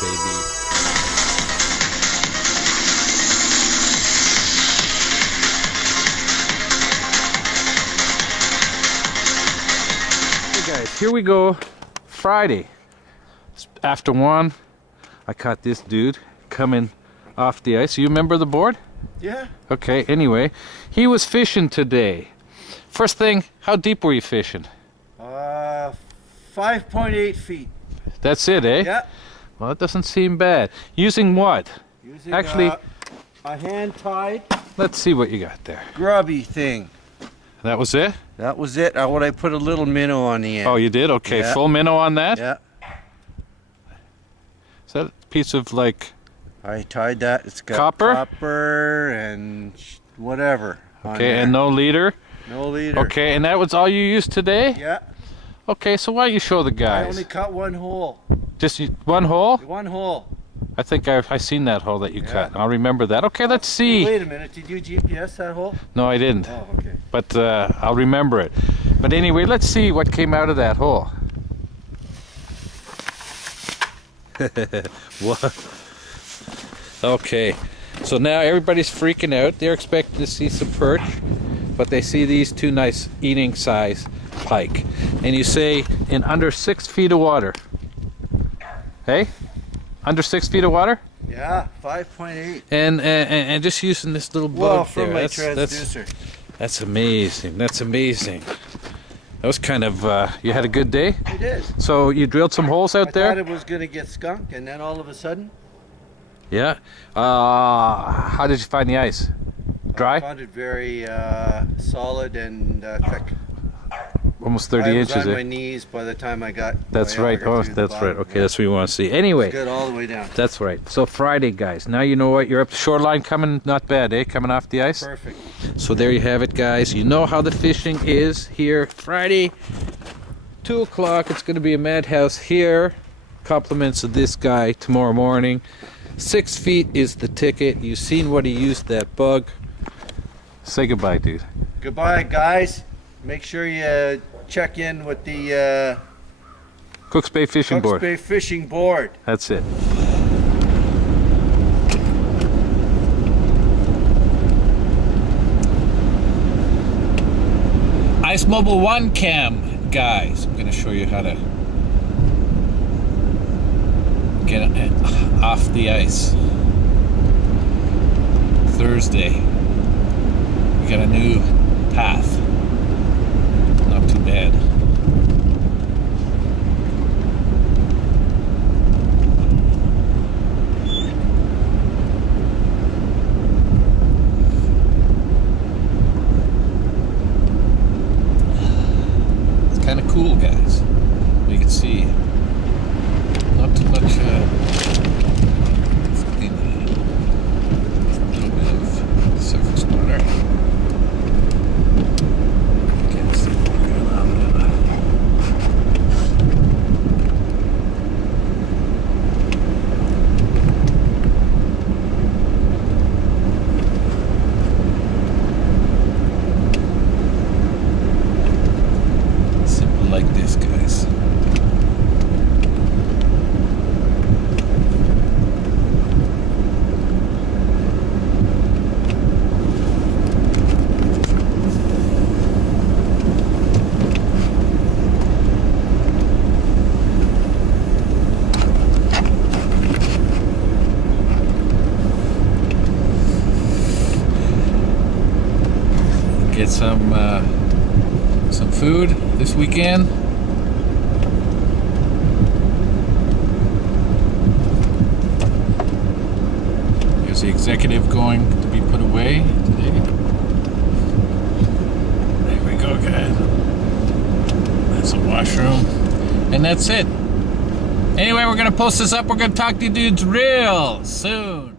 baby. Hey guys, here we go. Friday. After 1, I caught this dude coming off the ice. You remember the board? Yeah. Okay, anyway, he was fishing today. First thing, how deep were you fishing? 5.8 feet. That's it, eh? Yeah. Well, it doesn't seem bad. Using what? Using Actually, a hand-tied let's see what you got there. grubby thing. That was it? That was it. What I put a little minnow on the end. Oh, you did? Okay, Yeah. full minnow on that? Yeah. Is that a piece of, like, I tied that. It's got copper? Copper and whatever. on okay, there. and no leader? No leader. Okay, and that was all you used today? Yeah. Okay, so why don't you show the I guys? only cut one hole. Just one hole? One hole. I think I seen that hole that you cut. I'll remember that. Okay, let's see. Wait a minute. Did you GPS that hole? No, I didn't. Oh, okay. But I'll remember it. But anyway, let's see what came out of that hole. What? Okay, so now everybody's freaking out. They're expecting to see some perch, but they see these two nice eating size pike. And you say in under 6 feet of water. Hey? Under 6 feet of water? Yeah, 5.8. And just using this little bug Well, from there. my That's transducer. That's amazing. That's amazing. That was kind of, you had a good day? I did. So you drilled some holes out I there? thought it was going to get skunked, and then all of a sudden, Yeah. How did you find the ice? I Dry? found it very solid and thick. Almost 30 I was inches, on eh? my knees by the time I got. That's my right. auger Oh, through the that's right. bottom. Okay, that's what we want to see. Anyway, Good all the way down. that's right. So Friday, guys. Now you know what? You're up the shoreline coming. Not bad, eh? Coming off the ice. Perfect. So there you have it, guys. You know how the fishing is here. Friday, 2 o'clock. It's going to be a madhouse here. Compliments of this guy tomorrow morning. 6 feet is the ticket. You've seen what he used that bug. Say goodbye, dude. Goodbye, guys. Make sure you check in with the Cooks Bay Fishing Cooks Board. Bay Fishing Board. That's it. Ice Mobile 1 cam, guys. I'm going to show you how to get it off the ice. Thursday. We got a new path. Not too bad. Kind of cool, guys. You can see not too much a little bit of surface water. Can't see what's going on there. Like this, guys. Get some food this weekend. Here's the executive going to be put away today. There we go, guys. That's a washroom. And that's it. Anyway, we're going to post this up. We're going to talk to you dudes real soon.